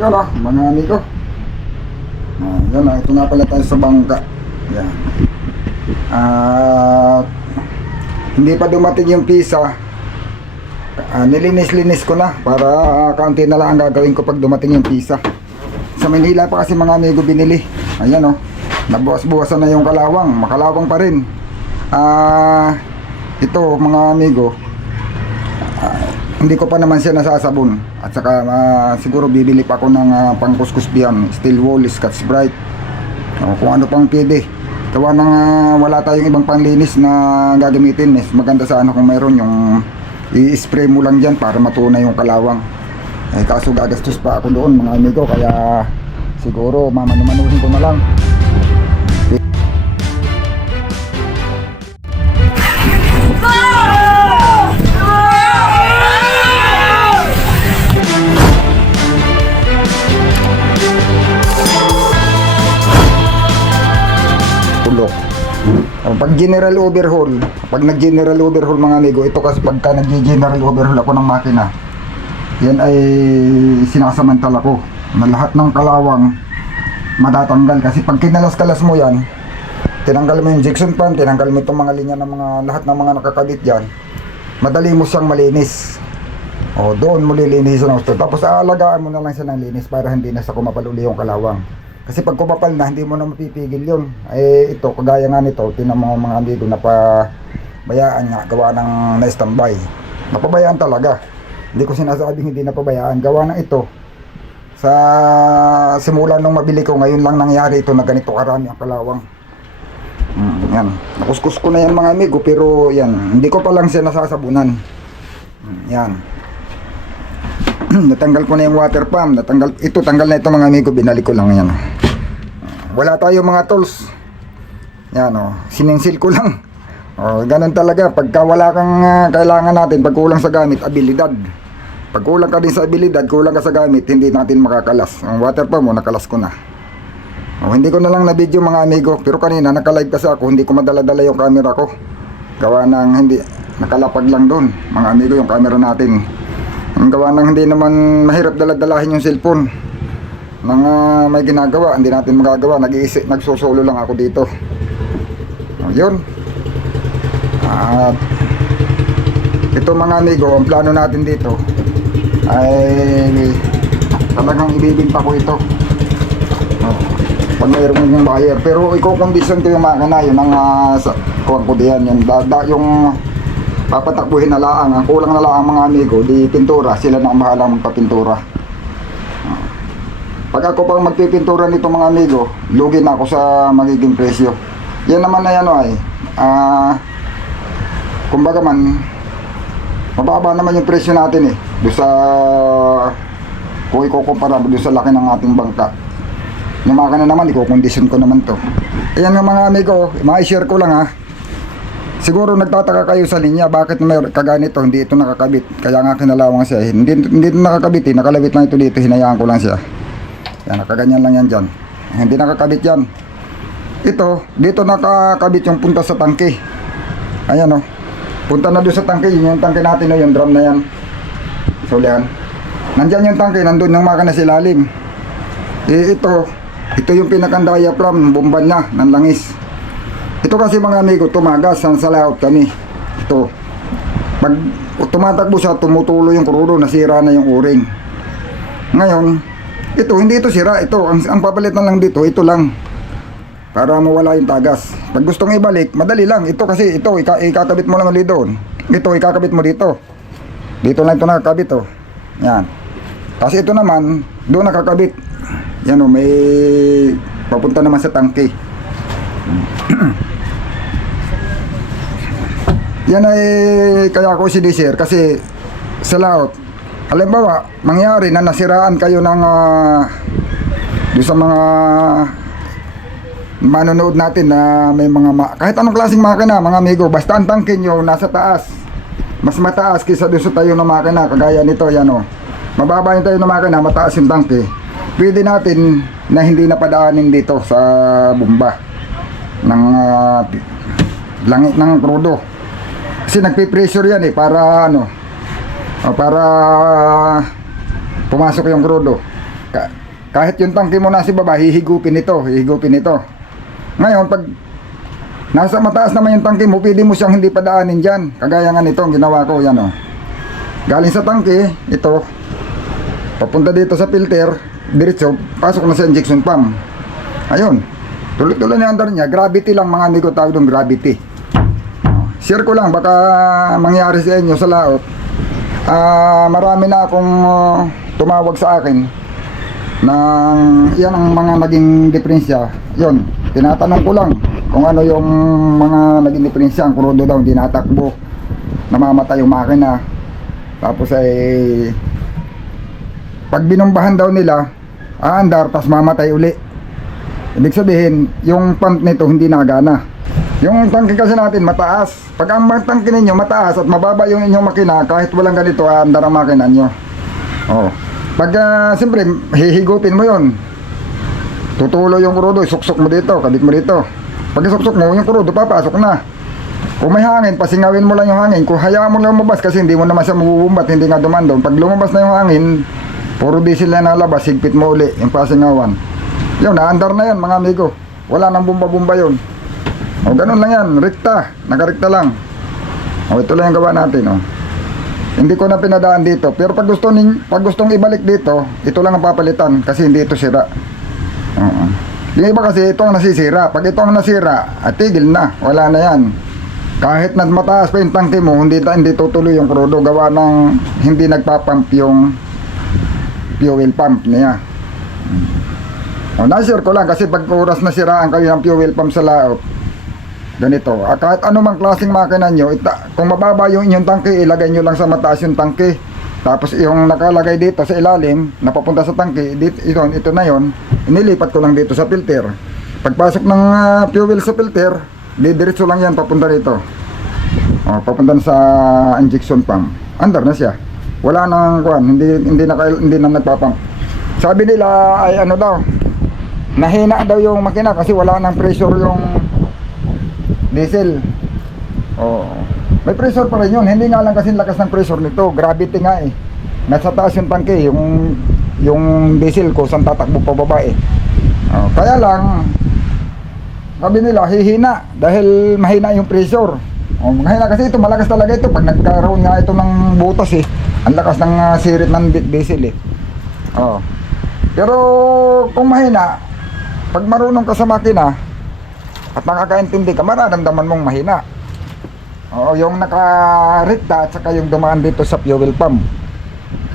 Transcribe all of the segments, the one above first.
Yan ah, mga amigo. Ah, yan ah, ito nga pala tayo sa bangka. Yan. At hindi pa dumating yung pisa. Ah, nilinis-linis ko na para ah, kaunti na lang ang gagawin ko pag dumating yung pisa. Sa Manila pa kasi mga amigo binili. Ayan oh. Nabuwas-buwasan na yung kalawang. Makalawang pa rin. Ah, ito mga amigo. ah, hindi ko pa naman siya nasasabon. At saka ah, siguro bibili pa ako ng uh, pangkuskus diyan. Steel wool, Scotch Brite. O, kung ano pang pwede. Gawa ng ah, wala tayong ibang panlinis na gagamitin. Mas maganda sa ano kung mayroon yung i-spray mo lang dyan para matunay yung kalawang. Eh kaso gagastos pa ako doon mga amigo kaya siguro mamanumanuhin ko na lang. General overhaul, pag nag-general overhaul mga amigo, ito kasi pagka nag-general overhaul ako ng makina, yan ay sinasamantala ko na lahat ng kalawang matatanggal kasi pag kinalas-kalas mo yan, tinanggal mo yung Jackson pan, tinanggal mo itong mga linya ng mga lahat ng mga nakakabit yan, madali mo siyang malinis. O doon mo lilinisin ang. Tapos aalagaan mo na lang siya ng linis para hindi na sa kumapal uli yung kalawang. Kasi pag kumapal na, hindi mo na mapipigil yun. Eh, ito, kagaya nga nito, tinan mo mga amigo na pa bayaan nga, gawa ng na-standby. Napabayaan talaga. Hindi ko sinasabing hindi napabayaan. Gawa ng ito, sa simula nung mabili ko, ngayon lang nangyari ito na ganito karami ang kalawang. Mm, yan. Nakuskus ko na yan mga amigo, pero yan, hindi ko pa lang siya nasasabunan. Mm, yan. natanggal ko na yung water pump. Natanggal ito tanggal na ito mga amigo. Binalik ko lang yan wala tayo mga tools. Yan o sininsil ko lang. O ganun talaga. Pagka wala kang ah, kailangan natin pag kulang sa gamit abilidad. Pag kulang ka din sa abilidad kulang ka sa gamit hindi natin makakalas. Ang water pump mo nakalas ko na. O, hindi ko na lang na video mga amigo. Pero kanina nakalive kasi ako. Hindi ko madala-dala yung camera ko. Gawa ng hindi nakalapag lang doon mga amigo yung camera natin ang gawa ng hindi naman mahirap daladalahin yung cellphone. Nang ah, may ginagawa hindi natin magagawa. Nag-iisip nagsosolo lang ako dito. O, yun. At ito mga amigo ang plano natin dito ay talagang ibibinta ko ito. O, pag mayroon yung buyer. Pero i-condition ko yung makina yun ang uh, kuwan ko diyan yung, da, da, yung papatakbuhin na laang ang kulang na laang mga amigo di pintura. Sila na ang bahalang magpapintura. Pag ako pang magpipintura nito mga amigo lugi na ako sa magiging presyo. Yan naman na yan o ay. Ah kumbaga man mababa naman yung presyo natin eh. Doon sa kung ikukumpara doon sa laki ng ating bangka. Yung makina naman ikukondisyon ko naman to. Ayan nga mga amigo ma-share ko lang ha Siguro nagtataka kayo sa linya bakit may kaganito hindi ito nakakabit. Kaya nga kinalawang siya. eh. Hindi hindi ito nakakabit eh. Nakalabit lang ito dito. Hinayaan ko lang siya. Yan nakaganyan lang yan diyan. Hindi nakakabit yan. Ito, dito nakakabit yung punta sa tangke. Ayan oh. Punta na doon sa tangke, yun yung tangke natin oh, yung drum na yan. So yan. Nandiyan yung tangke, nandun yung makina sa ilalim. Eh ito, ito yung pinakang diaphragm, bomba na, ng langis. Ito kasi mga amigo, tumagas, sa layout kami. Ito. Pag tumatakbo siya, tumutulo yung krudo, nasira na yung o-ring. Ngayon, ito, hindi ito sira. Ito, ang, ang papalitan lang dito, ito lang. Para mawala yung tagas. Pag gustong ibalik, madali lang. Ito kasi, ito, ika, ikakabit mo lang ulit doon. Ito, ikakabit mo dito. Dito lang ito nakakabit, oh. Yan. Kasi ito naman, doon nakakabit. Yan, oh, may papunta naman sa tangke. Yan ay kaya ko si Desir kasi sa laot. Halimbawa, mangyari na nasiraan kayo ng uh, sa mga manonood natin na may mga ma- kahit anong klaseng makina mga amigo basta ang tangke nyo nasa taas mas mataas kaysa doon sa tayo ng makina kagaya nito yan o mababa yung tayo ng makina mataas yung tangke pwede natin na hindi napadaanin dito sa bomba ng uh, langit ng krudo kasi nagpi-pressure yan eh para ano oh, para pumasok yung krudo Ka- kahit yung tangke mo nasa baba, hihigupin ito, hihigupin ito. Ngayon, pag nasa mataas naman yung tangke mo, pwede mo siyang hindi padaanin dyan. Kagaya nga nito, ginawa ko, yan o. Galing sa tangke, ito, papunta dito sa filter, diretso, pasok na sa injection pump. Ayun, tuloy-tuloy na yung niya, gravity lang mga amigo, tawag doon gravity. Share ko lang, baka mangyari sa inyo sa laot. Ah, marami na akong uh, tumawag sa akin ng yan ang mga naging diferensya. Yun, tinatanong ko lang kung ano yung mga naging diferensya. Ang krudo daw, hindi natakbo. Namamatay yung makina. Tapos ay pag binombahan daw nila, aandar, tapos mamatay uli. Ibig sabihin, yung pump nito hindi nagana. Yung tangke kasi natin mataas. Pag ang tangke ninyo mataas at mababa yung inyong makina, kahit walang ganito, aandar ang makina nyo. Oh. Pag uh, siyempre, hihigupin mo yon. Tutulo yung krudo, suksok mo dito, kabit mo dito. Pag isuksok mo, yung krudo papasok na. Kung may hangin, pasingawin mo lang yung hangin. Kung hayaan mo lang lumabas kasi hindi mo naman siya mabubumbat, hindi nga duman. Pag lumabas na yung hangin, puro diesel na nalabas, higpit mo uli yung pasingawan. Yun, naandar na yan mga amigo. Wala nang bumba-bumba yun. O ganun lang yan, rekta, nakarikta lang. O ito lang yung gawa natin, o. Hindi ko na pinadaan dito. Pero pag gusto nin, pag gustong ibalik dito, ito lang ang papalitan kasi hindi ito sira. Oo. Yung iba kasi ito ang nasisira. Pag ito ang nasira, at tigil na. Wala na yan. Kahit na mataas pa yung tangke mo, hindi, hindi tutuloy yung krudo. Gawa ng hindi nagpapump yung fuel pump niya. O, nasir ko lang kasi pag oras na siraan kayo ng fuel pump sa laot, ganito. Ah, kahit anumang klaseng makina nyo, ita, kung mababa yung inyong tangke, ilagay nyo lang sa mataas yung tangke. Tapos yung nakalagay dito sa ilalim, napapunta sa tangke, dito, ito, ito na yon inilipat ko lang dito sa filter. Pagpasok ng ah, fuel sa filter, didiretso lang yan papunta dito. O, papunta na sa injection pump. Andar na siya. Wala nang kuan, hindi hindi na hindi na nagpapump. Sabi nila ay ano daw, nahina daw yung makina kasi wala nang pressure yung diesel. Oh. May pressure pa rin yun. Hindi nga lang kasi lakas ng pressure nito. Gravity nga eh. Nasa taas yung tangke. Yung, yung diesel ko, saan tatakbo pa baba eh. Oh. Kaya lang, sabi nila, hihina. Dahil mahina yung pressure. Oh, mahina kasi ito, malakas talaga ito. Pag nagkaroon nga ito ng butas eh. Ang lakas ng ah, sirit ng di- diesel eh. Oh. Pero kung mahina, pag marunong ka sa makina, at nakakaintindi ka, mararamdaman mong mahina. Oo, yung nakarekta at saka yung dumaan dito sa fuel pump.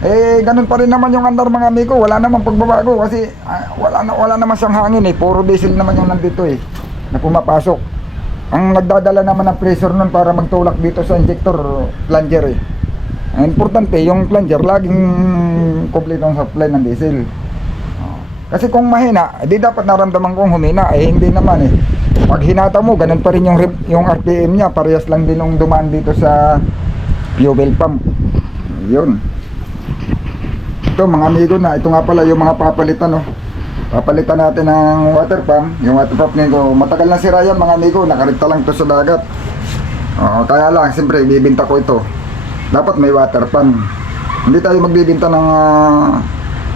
Eh, ganun pa rin naman yung andar mga amigo. Wala namang pagbabago kasi ah, wala, na, wala naman siyang hangin eh. Puro diesel naman yung nandito eh. Na pumapasok. Ang nagdadala naman ng pressure nun para magtulak dito sa injector plunger eh. Ang importante, yung plunger laging complete ang supply ng diesel. Kasi kung mahina, di dapat naramdaman kong humina. Eh, hindi naman eh. Pag hinata mo, ganun pa rin yung, yung RPM niya. Parehas lang din nung dumaan dito sa fuel pump. Yun. Ito mga amigo na, ito nga pala yung mga papalitan oh. Papalitan natin ng water pump. Yung water pump nito, matagal na sira yan mga amigo. Nakarita lang to sa dagat. Oo, kaya lang, siyempre, ibibinta ko ito. Dapat may water pump. Hindi tayo magbibinta ng ah,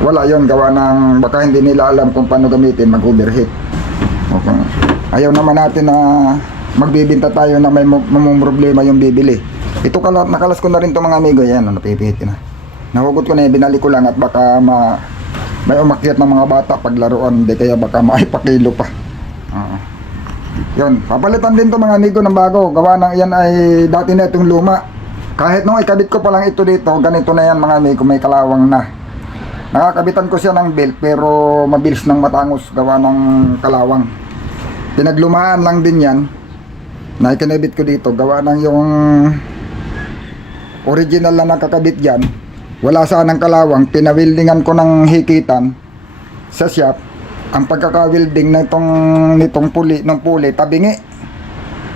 wala yon gawa ng baka hindi nila alam kung paano gamitin mag-overheat. Okay. Ayaw naman natin na magbibinta tayo na may problema yung bibili. Ito kala, nakalas ko na rin to mga amigo. Yan, ano, napipihit na. Nahugot ko na binalik ko lang at baka ma, may umakyat ng mga bata paglaruan. Hindi kaya baka maipakilo pa. Oo. Yun, papalitan din to mga amigo ng bago. Gawa ng yan ay dati na itong luma. Kahit nung ikabit ko pa lang ito dito, ganito na yan mga amigo, may kalawang na. Nakakabitan ko siya ng belt pero mabilis nang matangos gawa ng kalawang. Pinaglumaan lang din yan na ikinabit ko dito gawa ng yung original na nakakabit dyan. Wala sanang kalawang, pinawildingan ko ng hikitan sa shop. Ang pagkaka-welding na itong nitong puli ng puli tabingi.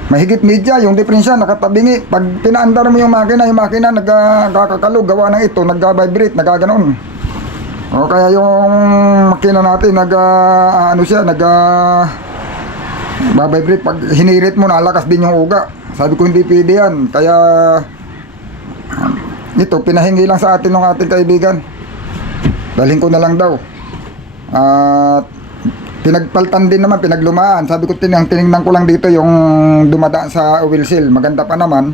Mahigit media yung diferensya nakatabingi. Pag pinaandar mo yung makina, yung makina nagkakakalog gawa ng ito, nagka-vibrate, nagkaganon. O kaya yung makina natin nag ah, ano siya, nag ah, babibrate pag hinirit mo nalakas din yung uga. Sabi ko hindi pwede yan. Kaya ito pinahingi lang sa atin ng ating kaibigan. Dalhin ko na lang daw. At pinagpaltan din naman, pinaglumaan. Sabi ko, tinang, tinignan ko lang dito yung dumadaan sa oil seal. Maganda pa naman.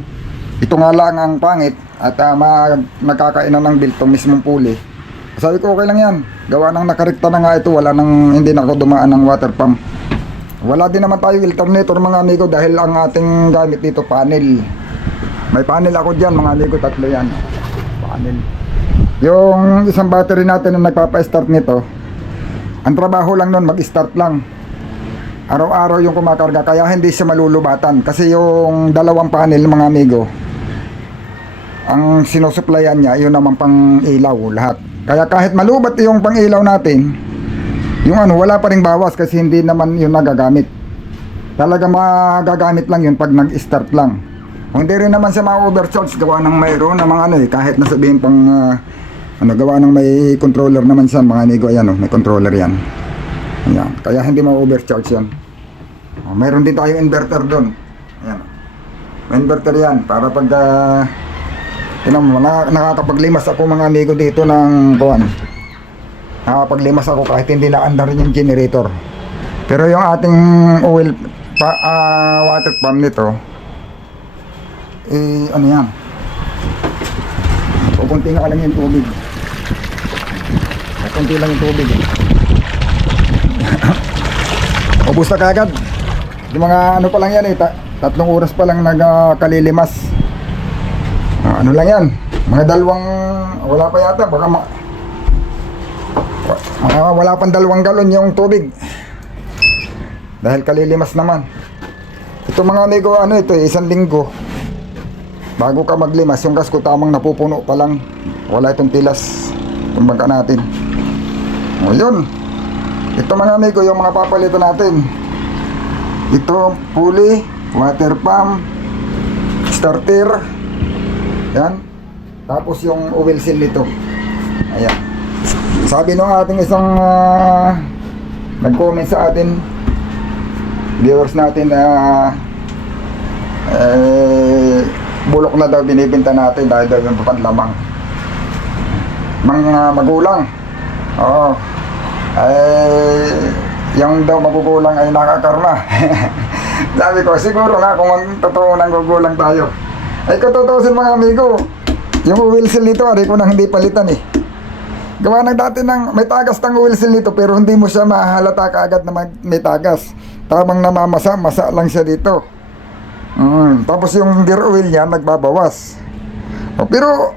Ito nga lang ang pangit at uh, mag, nagkakainan ng bill tong mismong puli. Sabi ko, okay lang yan. Gawa ng nakarekta na nga ito, wala nang, hindi na ako dumaan ng water pump. Wala din naman tayo alternator mga amigo dahil ang ating gamit dito panel. May panel ako dyan mga amigo, tatlo yan. Panel. Yung isang battery natin na nagpapa-start nito, ang trabaho lang nun mag-start lang. Araw-araw yung kumakarga kaya hindi siya malulubatan kasi yung dalawang panel mga amigo ang sinusuplayan niya yun naman pang ilaw lahat. Kaya kahit malubat yung pang ilaw natin, yung ano wala pa ring bawas kasi hindi naman yun nagagamit. Talaga magagamit lang yun pag nag-start lang. Kung hindi rin naman siya ma-overcharge gawa ng mayroon na mga ano eh kahit nasabihin pang ah, ano gawa ng may controller naman siya mga amigo ayan oh, may controller yan. Ayan. Kaya hindi ma-overcharge yan. Oh, mayroon din tayong inverter doon. Ayan. May inverter yan para pag uh, Tinan mo, na, nakakapaglimas ako mga amigo dito ng kuwan. Nakakapaglimas ako kahit hindi naandar rin yung generator. Pero yung ating oil pa, ah, water pump nito, eh, ano yan? Pupunti nga lang yung tubig. Kunti lang yung tubig. Ubus na kagad. Yung mga ano pa lang yan eh, ta- tatlong oras pa lang nagkalilimas. Ah, ano lang yan? Mga dalawang, wala pa yata, baka ma... wa- wala pang dalawang galon yung tubig. Dahil kalilimas naman. Ito mga amigo, ano ito, eh, isang linggo. Bago ka maglimas, yung gas ko tamang napupuno pa lang. Wala itong tilas. Kumbaga natin. O yun. Ito mga amigo, yung mga papalitan natin. Ito, pulley, water pump, starter, yan. Tapos yung oil seal nito. Ayan. Sabi nung ating isang ah, nag-comment sa atin, viewers natin na eh, bulok na daw binibenta natin dahil daw yung panlamang. Mga magulang. Oo. Eh, yung daw magugulang ay nakakarma. Sabi ko, siguro nga kung totoo nang gugulang tayo. Ay kung mga amigo, yung seal nito, ari ko nang hindi palitan eh. Gawa ng dati ng may tagas ng oil seal nito pero hindi mo siya mahalata kaagad na may tagas. Tamang namamasa, masa lang siya dito. Mm, tapos yung gear oil niya nagbabawas. O, pero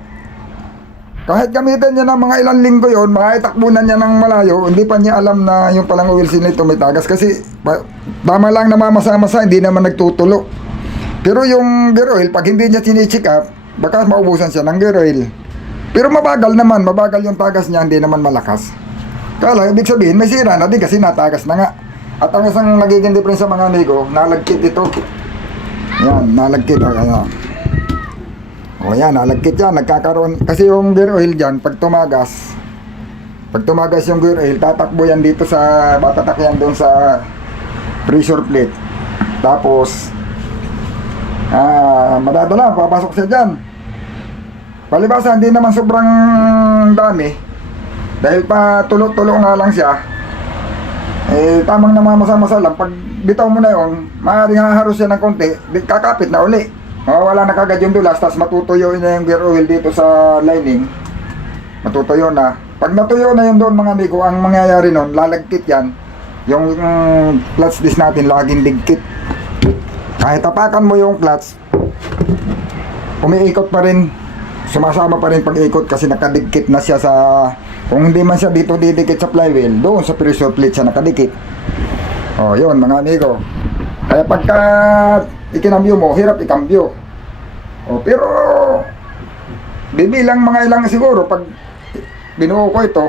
kahit gamitin niya ng mga ilang linggo yon, makaitakbunan niya ng malayo, hindi pa niya alam na yung palang oil seal nito may tagas kasi pa, tama lang namamasa-masa, hindi naman nagtutulo. Pero yung gear oil, pag hindi niya sinicheck up, baka maubusan siya ng gear oil. Pero mabagal naman, mabagal yung tagas niya, hindi naman malakas. Kala, ibig sabihin, may sira na din kasi natagas na nga. At ang isang nagiging difference sa mga amigo, nalagkit ito. Yan, nalagkit. Ayan. O yan, nalagkit yan. Nagkakaroon, kasi yung gear oil dyan, pag tumagas, pag tumagas yung gear oil, tatakbo yan dito sa, batatak yan doon sa pressure plate. Tapos, ah, madadala, papasok siya dyan. Palibasa, hindi naman sobrang dami. Dahil pa tulo-tulo nga lang siya. Eh, tamang namamasa-masa lang. Pag bitaw mo na yun, maaaring haharos siya ng konti, kakapit na uli. Mawawala na kagad yung dulas, tapos matutuyo na yung gear oil dito sa lining. Matutuyo na. Pag natuyo na yun doon mga amigo, ang mangyayari nun, lalagkit yan. Yung mm, clutch disc natin, laging digkit. Kahit tapakan mo yung clutch, umiikot pa rin sumasama pa rin pag-ikot kasi nakadikit na siya sa kung hindi man siya dito didikit sa flywheel doon sa pressure plate siya nakadikit. Oh yun mga amigo. Kaya pagka ikinambyo mo hirap ikambyo. Oh pero bibilang mga ilang siguro pag binuo ko ito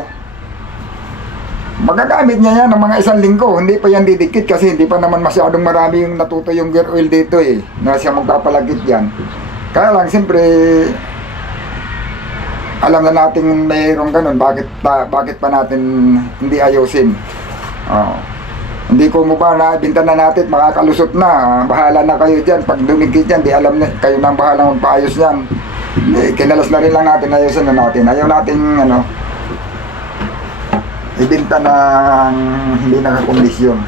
magagamit niya yan ng mga isang linggo. Hindi pa yan didikit kasi hindi pa naman masyadong marami yung natuto yung gear oil dito eh na siya magpapalagit yan. Kaya lang siyempre alam na natin mayroong ganun, bakit pa, bakit pa natin hindi ayusin? Oo. Hindi ko mo ba na binta na natin, makakalusot na. Bahala na kayo dyan. Pag dumigit yan, di alam na, kayo nang bahala magpaayos yan. Eh, kinalas na rin lang natin, ayusin na natin. Ayaw natin, ano, ibinta ng hindi nakakondisyon.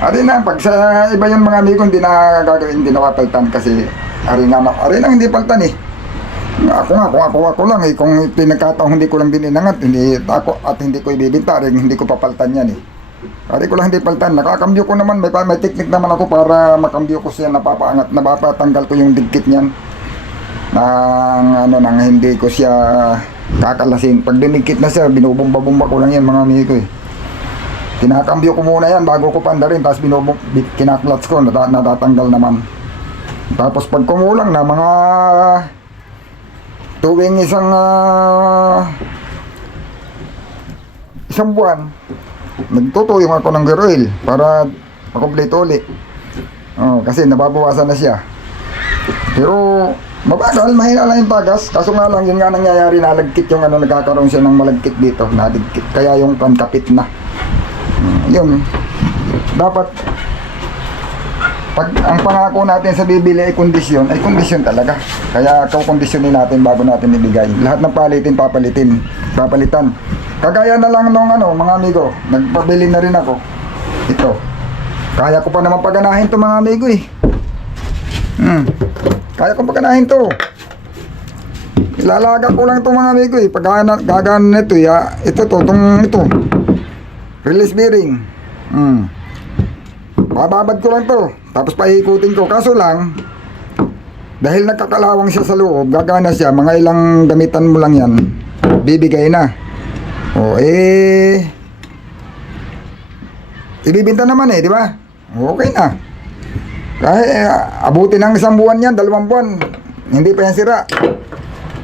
Ari na, pag sa iba yung mga amigo, hindi na gagawin, hindi na papaltan kasi ari nga, na- ari lang hindi paltan eh. Ako nga, kung ako, ako lang eh, kung pinagkataong hindi ko lang din inangat, hindi ako at hindi ko ibibinta, rin hindi ko papaltan yan eh. Ari ko lang hindi paltan, nakakambyo ko naman, may, may technique naman ako para makambyo ko siya, napapaangat, napapatanggal ko yung digkit niyan. Nang ano, nang hindi ko siya kakalasin. Pag dinigkit na siya, binubomba-bomba ko lang yan mga amigo eh. Kinakambyo ko muna yan bago ko panda rin, tapos binubom, bi- kinaklats ko, nata, natatanggal naman. Tapos pag kumulang na mga tuwing isang ah, isang buwan, nagtutuyong ako ng gear oil para makomplete uli. Oh, kasi nababawasan na siya. Pero mabagal, mahina lang yung tagas. Kaso nga lang, yun nga nangyayari, nalagkit yung ano, nagkakaroon siya ng malagkit dito. Nalagkit. Kaya yung pankapit na. Mm, Yun. Dapat, pag ang pangako natin sa bibili ay kondisyon, ay kondisyon talaga. Kaya kukondisyonin natin bago natin ibigay. Lahat ng palitin, papalitin. Papalitan. Kagaya na lang nung ano, mga amigo, nagpabili na rin ako. Ito. Kaya ko pa naman paganahin to mga amigo eh. Hmm. Kaya ko paganahin to. Ilalaga ko lang to mga amigo eh. Pag gagana- nito, ya, ito to, itong ito. Release bearing. Hmm. Bababad ko lang to. Tapos paikutin ko. Kaso lang, dahil nagkakalawang siya sa loob, gagana siya, mga ilang gamitan mo lang yan, bibigay na. O eh, ibibinta naman eh, di ba? Okay na. Kahit eh, abutin ng isang buwan yan, dalawang buwan, hindi pa yan sira.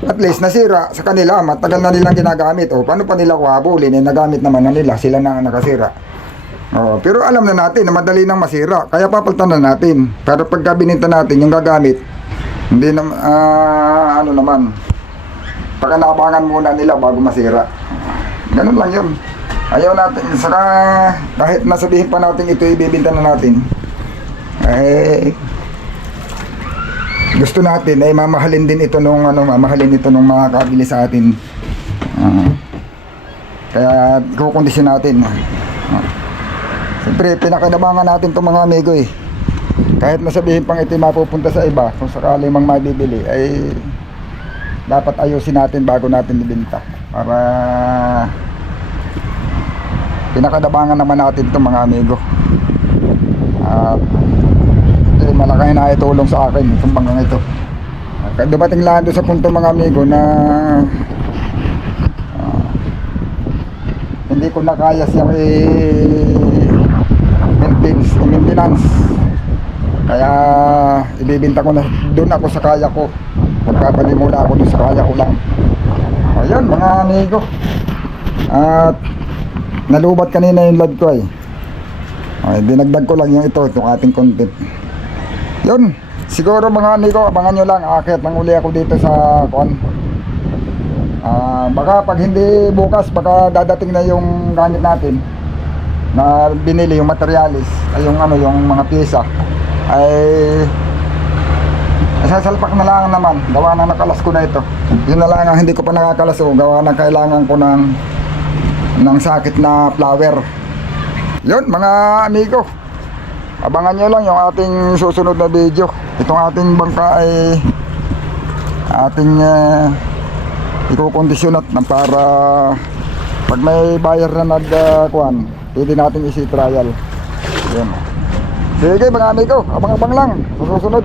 At least nasira sa kanila, matagal na nilang ginagamit. O paano pa nila kuhabulin? Eh, nagamit naman na nila, sila na nakasira. Oh, pero alam na natin na madali nang masira, kaya papalitan na natin. Pero pagka bininta natin yung gagamit, hindi na, ah, ano naman, pakanabangan muna nila bago masira. Ganun lang yun. Ayaw natin, saka kahit nasabihin pa natin ito ibibinta na natin, eh, gusto natin ay mamahalin din ito nung ano, mamahalin ito nung makakabili sa atin. Ah. kaya kukondisyon natin. Siyempre, pinakinabangan natin itong mga amigo eh. Kahit nasabihin pang ito mapupunta sa iba, kung sakali mang mabibili, ay dapat ayusin natin bago natin ibenta. Para pinakadabangan naman natin itong mga amigo. At eh, malaki na itulong sa akin itong mga ito. At dumating lang doon sa punto mga amigo na ah, hindi ko na kaya siyang i- maintenance, maintenance. Kaya ibibinta ko na doon ako sa kaya ko. Magkabali muna ako doon sa kaya ko lang. Ayun mga amigo. At nalubat kanina yung load ko ay. Okay, dinagdag ko lang yung ito, itong ating content. Yun, siguro mga amigo, abangan nyo lang. Akit nang uli ako dito sa kon. Ah, baka pag hindi bukas, baka dadating na yung gamit natin na binili yung materialis, ay yung ano, yung mga pyesa ay sasalpak na lang naman. Gawa na nakalas ko na ito. Yun na lang ang hindi ko pa nakakalas o gawa na kailangan ko ng ng sakit na flower. Yun mga amigo. Abangan nyo lang yung ating susunod na video. Itong ating bangka ay ating uh, ikukondisyon at para pag may buyer na nag uh, kuhan, pwede natin isi trial yun sige mga amigo. Abang-abang lang. Susunod